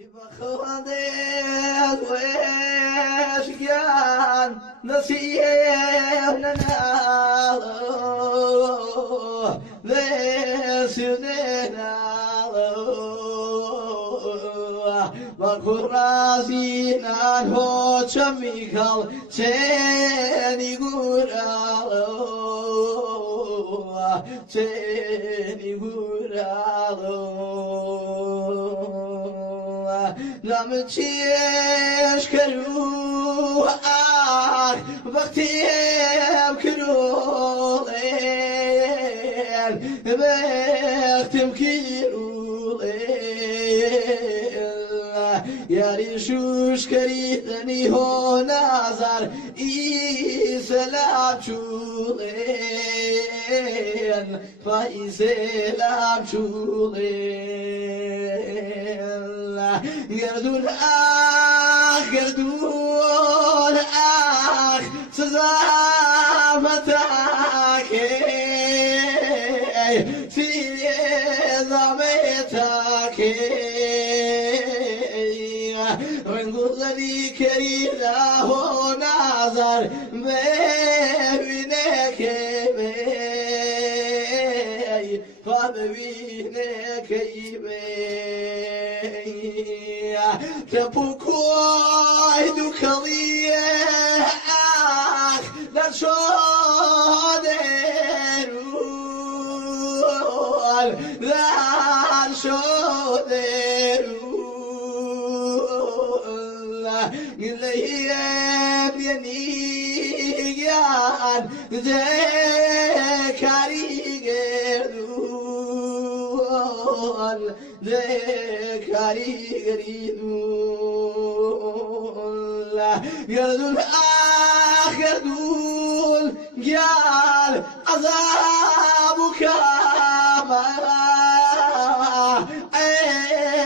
بخوادت واشقان نسينا لسيدنا وقرازينا هو شميخال تاني نامتيش كرو وقتي بكرولين بختم كيرولين يا ريشوش كريدني هو نازر إيسلام شولين فإيسلام شولين گردون آخ سزامتك في ضمتك رنقضني كريدا هو نظر ببينك فببينك تبوكوي دوكاليه لا شودرول لا شودرول إليهم ينيجان ذكري قردول ذكري قردول قردول قردول قال عذابك ما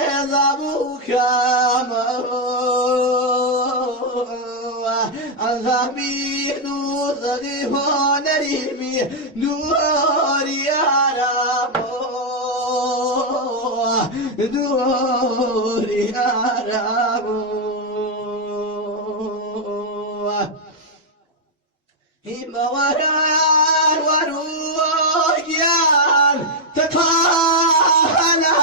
عذابك ما عذابي نوثقي ونريمي نور يا رب نور يا رب إما وران ورويان تقالا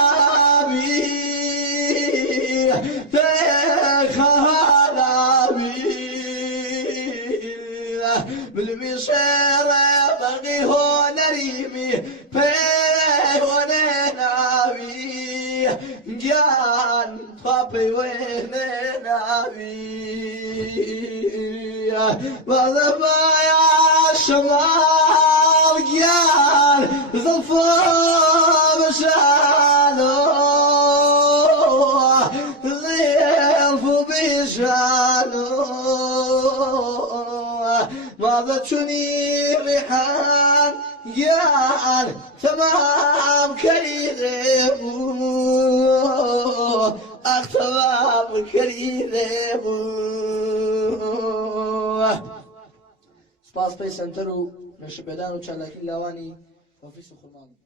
بي تقالا بي بالمشير بغي هون ريمي هون ناوي جان طابي وين ناوي وضبايا شمال جان زلفو بشانو زلفو بشانو ماذا تشوني ريحان جان تمام كريم تمام كريم سپاس پی سنتر و نشبدان و چالاکی لاوانی اوفیس و خورمان